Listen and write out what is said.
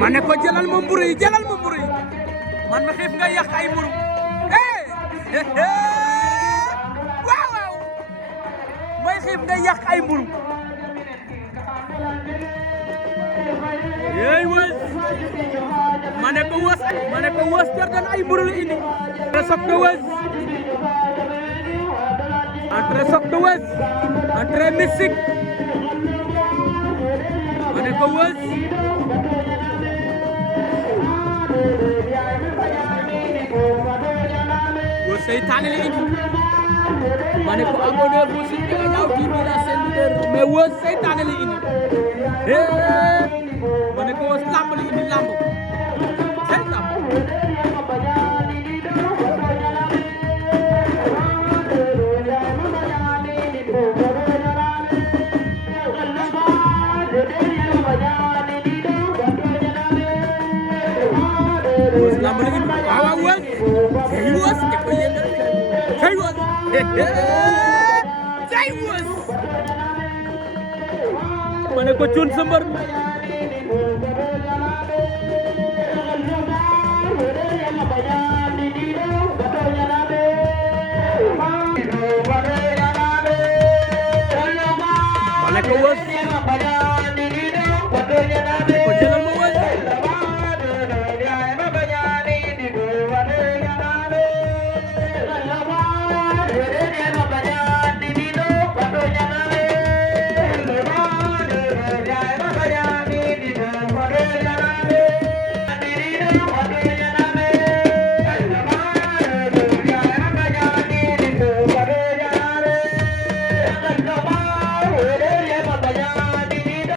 ma ne ko jëlal ma mburu yi man ma xiif nga yàq ay mburu waaw waaw may xiif nga yàq ay mburu yey wës ma ne ko wës Jordan ay mburu la indi entre soq de wës entre mystique ma ne ko wës seytaane la indi ma ne ko abonné-vous sur Ndiaga Ndaw TV la chaîne leader mais wës seytaane la indi ma ne ko wës lamb la indi lamb sey lamb wës lamb la indi waaw wës hey wës ne ko yëngal hey wës hey wës ma ne ko cuun sa mbër